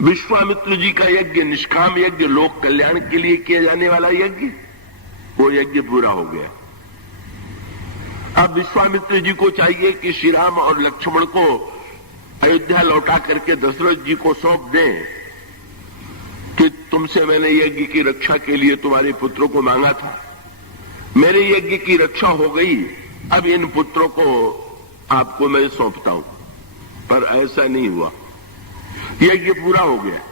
विश्वामित्र जी का यज्ञ निष्काम यज्ञ, लोक कल्याण के लिए किया जाने वाला यज्ञ, वो यज्ञ पूरा हो गया। अब विश्वामित्र जी को चाहिए कि श्री राम और लक्ष्मण को अयोध्या लौटा करके दशरथ जी को सौंप दें कि तुमसे मैंने यज्ञ की रक्षा के लिए तुम्हारे पुत्रों को मांगा था, मेरे यज्ञ की रक्षा हो गई, अब इन पुत्रों को आपको मैं सौंपता हूं। पर ऐसा नहीं हुआ, यज्ञ पूरा हो गया।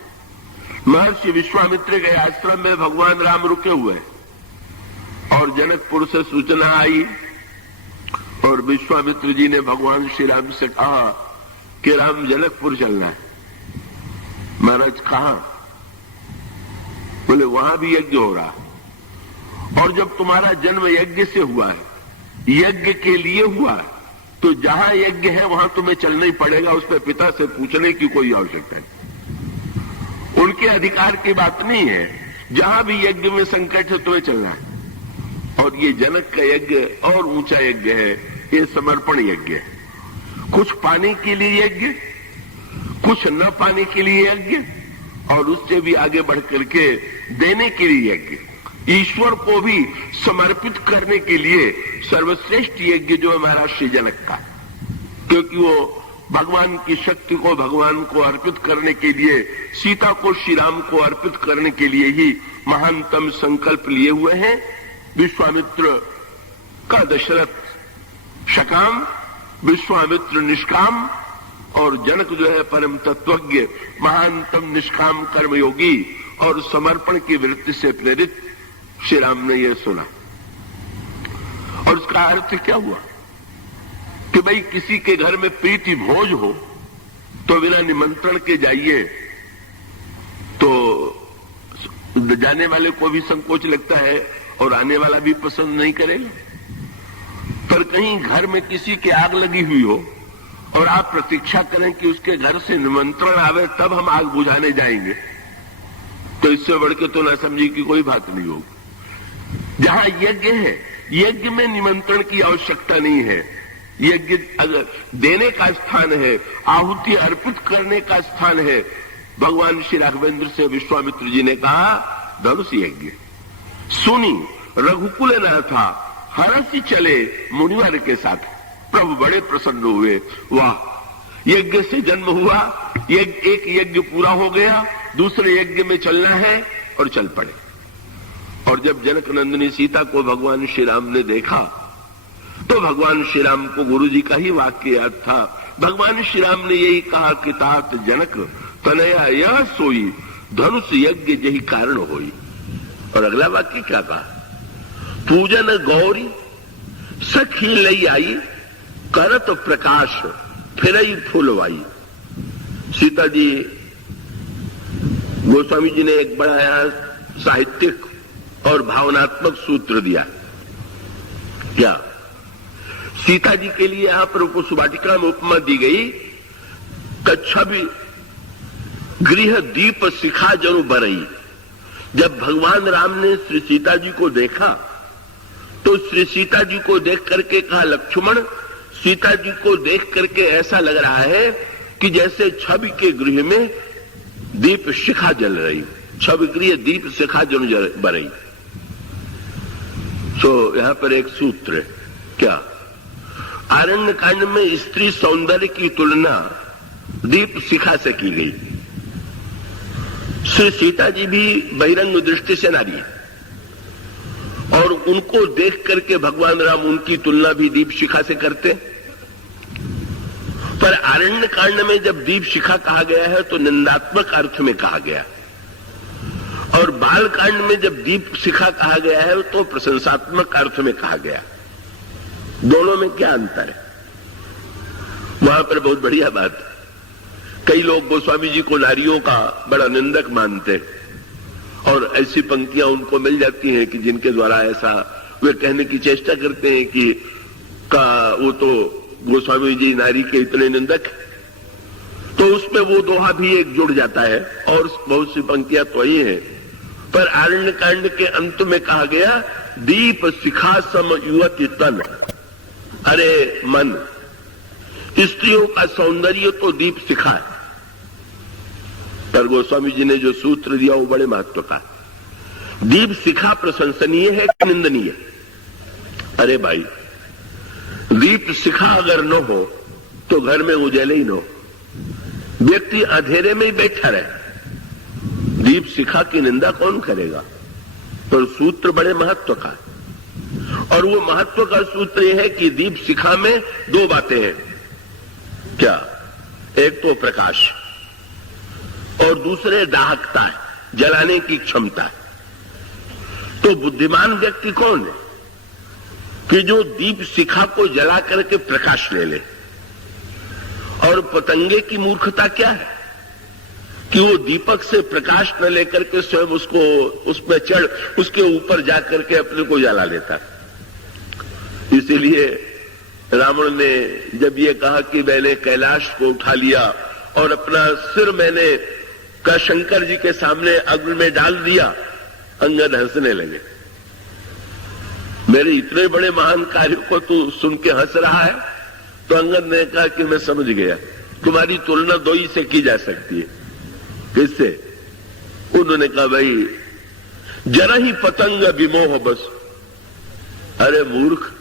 महर्षि विश्वामित्र के आश्रम में भगवान राम रुके हुए और जनकपुर से सूचना आई और विश्वामित्र जी ने भगवान श्री राम से कहा कि राम जनकपुर चलना है। महाराज कहां? बोले वहां भी यज्ञ हो रहा है, और जब तुम्हारा जन्म यज्ञ से हुआ है, यज्ञ के लिए हुआ है, तो जहां यज्ञ है वहां तुम्हें चलना ही पड़ेगा, उस पर पिता से पूछने की कोई आवश्यकता नहीं। उनके अधिकार की बात नहीं है, जहां भी यज्ञ में संकट है तुम्हें चलना है। और ये जनक का यज्ञ और ऊंचा यज्ञ है, ये समर्पण यज्ञ है। कुछ पाने के लिए यज्ञ, कुछ न पाने के लिए यज्ञ, और उससे भी आगे बढ़ करके देने के लिए यज्ञ। ईश्वर को भी समर्पित करने के लिए सर्वश्रेष्ठ यज्ञ जो है महाराज श्री जनक का, क्योंकि वो भगवान की शक्ति को भगवान को अर्पित करने के लिए, सीता को श्री राम को अर्पित करने के लिए ही महानतम संकल्प लिए हुए हैं। विश्वामित्र का दशरथ सकाम, विश्वामित्र निष्काम, और जनक जो है परम तत्वज्ञ, महानतम निष्काम कर्मयोगी और समर्पण की वृत्ति से प्रेरित श्री राम ने यह सुना। और उसका अर्थ क्या हुआ कि भाई किसी के घर में प्रीति भोज हो तो बिना निमंत्रण के जाइए, तो जाने वाले को भी संकोच लगता है और आने वाला भी पसंद नहीं करेगा। पर कहीं घर में किसी की आग लगी हुई हो और आप प्रतीक्षा करें कि उसके घर से निमंत्रण आवे तब हम आग बुझाने जाएंगे, तो इससे बढ़ के तो ना समझी की कोई बात नहीं होगी। जहां यज्ञ है, यज्ञ में निमंत्रण की आवश्यकता नहीं है। यज्ञ अगर देने का स्थान है, आहुति अर्पित करने का स्थान है। भगवान श्री राघवेंद्र से विश्वामित्र जी ने कहा धनुष यज्ञ सुनी रघुकुल न था, हरसी चले मुनिवर के साथ। प्रभु बड़े प्रसन्न हुए, वाह, यज्ञ से जन्म हुआ, एक यज्ञ पूरा हो गया, दूसरे यज्ञ में चलना है, और चल पड़े। और जब जनक नंदिनी सीता को भगवान श्री राम ने देखा तो भगवान श्री राम को गुरु जी का ही वाक्य याद था। भगवान श्री राम ने यही कहा कि तात जनक तनया यह सोई, धनुष यज्ञ यही कारण होई। और अगला वाक्य क्या कहा? पूजन गौरी सखी लई आई, करत प्रकाश फिरई फूलवाई। सीता जी, गोस्वामी जी ने एक बड़ा साहित्यिक और भावनात्मक सूत्र दिया। क्या? सीता जी के लिए यहां पर कुसुमाटिका में उपमा दी गई, कच्छभी गृह दीप शिखा जनु बरई। जब भगवान राम ने श्री सीता जी को देखा तो श्री सीता जी को देख करके कहा, लक्ष्मण, सीता जी को देख करके ऐसा लग रहा है कि जैसे छवि के गृह में दीप शिखा जल रही, छवि गृह दीप शिखा जन बरई। तो यहां पर एक सूत्र है। क्या? आरण्य कांड में स्त्री सौंदर्य की तुलना दीप शिखा से की गई। श्री सीता जी भी बहिरंग दृष्टि से नारी है, और उनको देख करके भगवान राम उनकी तुलना भी दीप शिखा से करते। पर आरण्य कांड में जब दीप शिखा कहा गया है तो निंदात्मक अर्थ में कहा गया, और बाल कांड में जब दीप शिखा कहा गया है तो प्रशंसात्मक अर्थ में कहा गया। दोनों में क्या अंतर है? वहां पर बहुत बढ़िया बात। कई लोग गोस्वामी जी को नारियों का बड़ा निंदक मानते, और ऐसी पंक्तियां उनको मिल जाती हैं कि जिनके द्वारा ऐसा वे कहने की चेष्टा करते हैं कि वो तो गोस्वामी जी नारी के इतने निंदक, तो उसमें वो दोहा भी एक जुड़ जाता है, और बहुत सी पंक्तियां तो ही हैं। पर आरण्य कांड के अंत में कहा गया, दीप शिखा सम युवती तन। अरे मन, स्त्रियों का सौंदर्य तो दीप शिखा है, और गोस्वामी जी ने जो सूत्र दिया वो बड़े महत्व का है। दीप शिखा प्रशंसनीय है कि निंदनीय? अरे भाई, दीप शिखा अगर न हो तो घर में उजाले ही न हो, व्यक्ति अंधेरे में ही बैठा रहे, दीप शिखा की निंदा कौन करेगा? पर सूत्र बड़े महत्व का है, और वो महत्व का सूत्र यह है कि दीप शिखा में दो बातें हैं। क्या? एक तो प्रकाश और दूसरे दाहकता है, जलाने की क्षमता है। तो बुद्धिमान व्यक्ति कौन है कि जो दीप शिखा को जला करके प्रकाश ले ले? और पतंगे की मूर्खता क्या है कि वो दीपक से प्रकाश न लेकर के स्वयं उसको उसमें चढ़ उसके ऊपर जाकर के अपने को जला लेता है। इसीलिए रावण ने जब ये कहा कि मैंने कैलाश को उठा लिया और अपना सिर मैंने का शंकर जी के सामने अग्नि में डाल दिया, अंगद हंसने लगे। मेरे इतने बड़े महान कार्य को तू सुन के हंस रहा है? तो अंगद ने कहा कि मैं समझ गया, तुम्हारी तुलना दो ही से की जा सकती है। किससे? उन्होंने कहा भाई, जरा ही पतंग विमोह बस। अरे मूर्ख,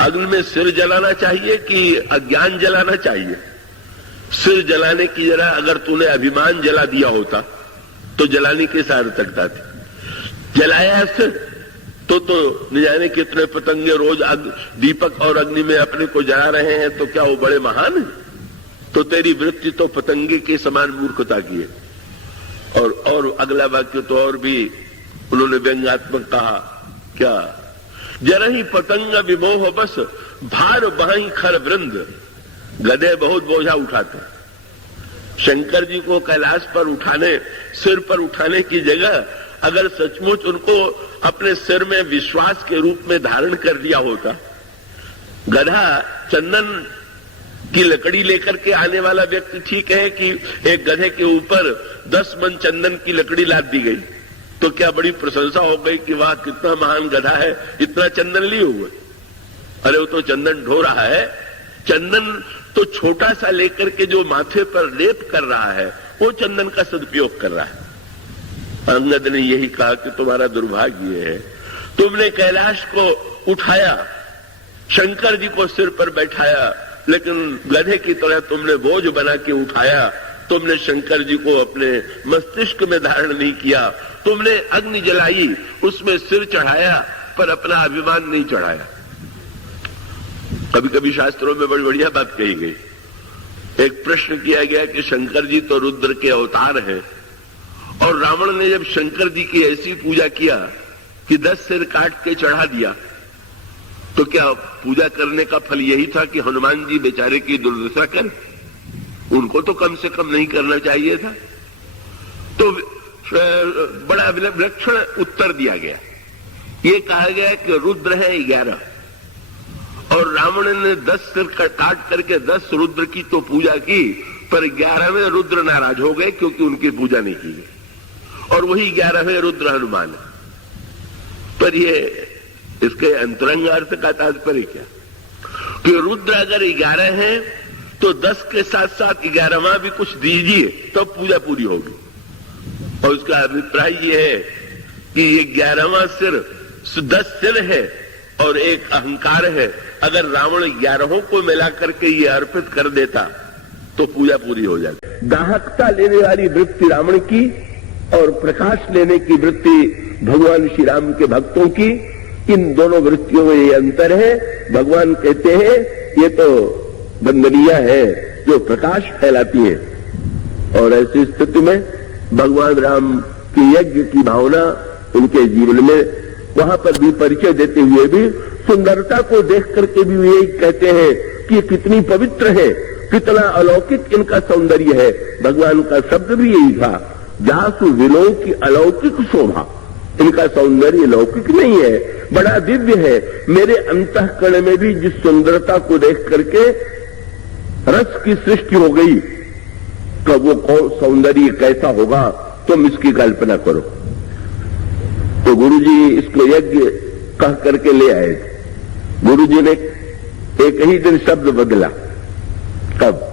अग्नि में सिर जलाना चाहिए कि अज्ञान जलाना चाहिए? सिर जलाने की जरा अगर तूने अभिमान जला दिया होता तो जलाने की सार्थकता थी। जलाया सिर तो न जाने कितने पतंगे रोज दीपक और अग्नि में अपने को जला रहे हैं, तो क्या वो बड़े महान है? तो तेरी वृत्ति तो पतंगे के समान मूर्खता की है। और अगला वाक्य तो और भी उन्होंने व्यंग्यात्मक कहा, क्या? जरा ही पतंग विमोह बस, भार बहाई खर वृंद। गधे बहुत बोझा उठाते। शंकर जी को कैलाश पर उठाने, सिर पर उठाने की जगह अगर सचमुच उनको अपने सिर में विश्वास के रूप में धारण कर लिया होता, गधा चंदन की लकड़ी लेकर के आने वाला व्यक्ति ठीक है कि एक गधे के ऊपर 10 मन चंदन की लकड़ी लाद दी गई तो क्या बड़ी प्रशंसा हो गई कि वाह कितना महान गधा है, इतना चंदन लिए हुए। अरे वो तो चंदन ढो रहा है, चंदन तो छोटा सा लेकर के जो माथे पर लेप कर रहा है वो चंदन का सदुपयोग कर रहा है। अंगद ने यही कहा कि तुम्हारा दुर्भाग्य है, तुमने कैलाश को उठाया, शंकर जी को सिर पर बैठाया, लेकिन गधे की तरह तुमने बोझ बना के उठाया। तुमने शंकर जी को अपने मस्तिष्क में धारण नहीं किया। तुमने अग्नि जलाई, उसमें सिर चढ़ाया, पर अपना अभिमान नहीं चढ़ाया। कभी कभी शास्त्रों में बड़ी बढ़िया बात कही गई। एक प्रश्न किया गया कि शंकर जी तो रुद्र के अवतार हैं, और रावण ने जब शंकर जी की ऐसी पूजा किया कि 10 सिर काट के चढ़ा दिया, तो क्या पूजा करने का फल यही था कि हनुमान जी बेचारे की दुर्दशा करें? उनको तो कम से कम नहीं करना चाहिए था। तो बड़ा विलक्षण उत्तर दिया गया। ये कहा गया कि रुद्र है 11 और रावण ने 10 सिर काट करके 10 रुद्र की तो पूजा की, पर 11वें रुद्र नाराज हो गए क्योंकि उनकी पूजा नहीं की गई, और वही 11वें रुद्र हनुमान है। पर ये इसके अंतरंग अर्थ का तात्पर्य क्या कि रुद्र अगर 11 हैं तो 10 के साथ साथ 11वां भी कुछ दीजिए तब पूजा पूरी होगी। और उसका अभिप्राय ये है कि ये 11वां सिर 10 सिर है और एक अहंकार है। अगर रावण 11 को मिला करके ये अर्पित कर देता तो पूजा पूरी हो जाती। दाहकता लेने वाली वृत्ति रावण की और प्रकाश लेने की वृत्ति भगवान श्री राम के भक्तों की, इन दोनों वृत्तियों में ये अंतर है। भगवान कहते हैं ये तो बंदरिया है जो प्रकाश फैलाती है, और ऐसी स्थिति में भगवान राम की यज्ञ की भावना उनके जीवन में वहां पर भी परिचय देते हुए भी सुंदरता को देख करके भी वे कहते हैं कि कितनी पवित्र है, कितना अलौकिक इनका सौंदर्य है। भगवान का शब्द भी यही था, जासु विलोक की अलौकिक शोभा। इनका सौंदर्य लौकिक नहीं है, बड़ा दिव्य है। मेरे अंतःकरण में भी जिस सुंदरता को देख करके रस की सृष्टि हो गई, तो वो सौंदर्य कैसा होगा तुम इसकी कल्पना करो। तो गुरुजी इसको यज्ञ कह करके ले आए थे। गुरुजी ने एक ही दिन शब्द बदला। कब?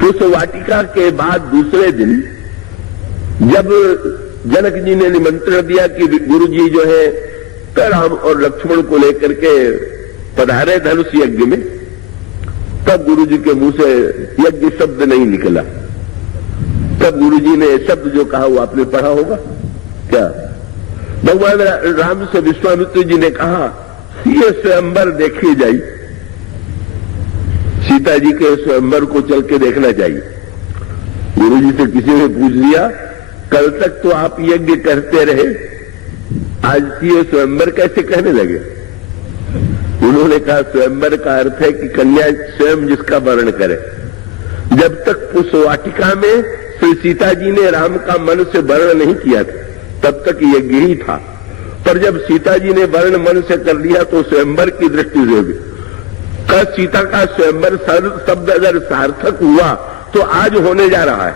पुष्प वाटिका के बाद दूसरे दिन जब जनक जी ने निमंत्रण दिया कि गुरु जी जो है राम और लक्ष्मण को लेकर के पधारे धनुष यज्ञ में, तब गुरु जी के मुंह से यज्ञ शब्द नहीं निकला। तब गुरु जी ने शब्द जो कहा वो आपने पढ़ा होगा क्या? भगवान राम से विश्वामित्र जी ने कहा ये स्वयंवर देखी जाई, सीता जी के स्वयंवर को चल के देखना चाहिए। गुरु जी से किसी ने पूछ लिया कल तक तो आप यज्ञ करते रहे, आज ये स्वयंवर कैसे कहने लगे? उन्होंने कहा स्वयंवर का अर्थ है कि कन्या स्वयं जिसका वर्ण करे। जब तक पुष्प वाटिका में श्री सीता जी ने राम का मन से वर्ण नहीं किया था तब तक यज्ञ ही था, पर जब सीता जी ने वर्ण मन से कर लिया तो स्वयंवर की दृष्टि से भी सीता का स्वयंवर शब्द अगर सार्थक हुआ तो आज होने जा रहा है।